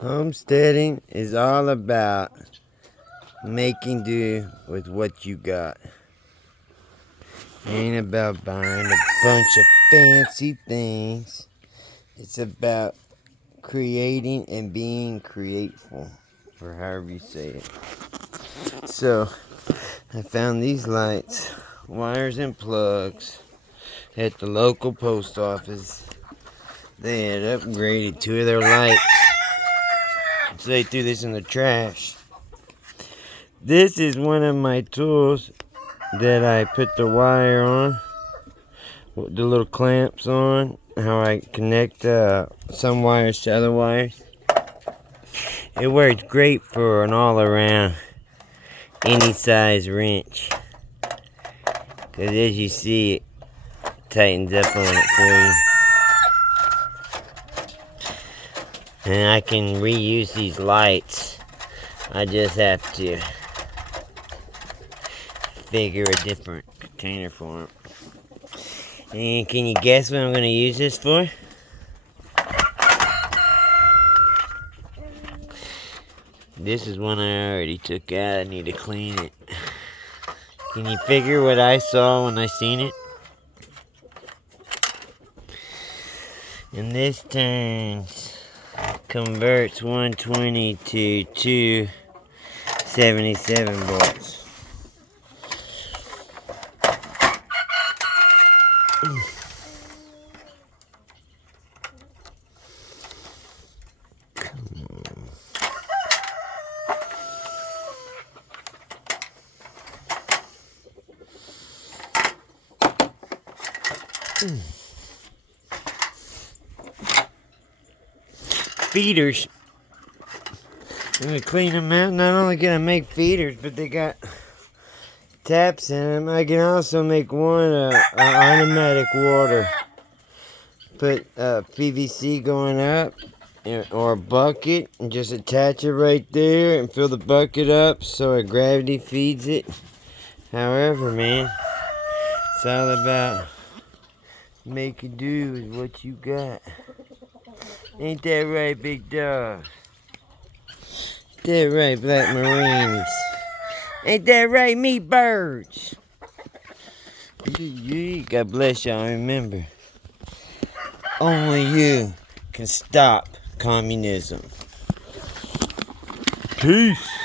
Homesteading is all about making do with what you got. Ain't about buying a bunch of fancy things. It's about creating and being createful, or however you say it. So, I found these lights, wires and plugs at the local post office. They had upgraded 2 of their lights. So they threw this in the trash. This is one of my tools that I put the wire on, the little clamps on, how I connect some wires to other wires. It works great for an all-around, any size wrench. Because as you see, it tightens up on it for you. And I can reuse these lights. I just have to figure a different container for them. And can you guess what I'm going to use this for? This is one I already took out. I need to clean it. Can you figure what I saw when I seen it? And this converts 120 to 277 volts. Feeders. I'm gonna clean them out. Not only gonna make feeders, but they got taps in them. I can also make one automatic water. Put PVC going up or a bucket and just attach it right there and fill the bucket up so a gravity feeds it. However, man, it's all about making do with what you got. Ain't that right, big dog? Ain't that right, Black Marines? Ain't that right, meat birds? God bless y'all. Remember, only you can stop communism. Peace.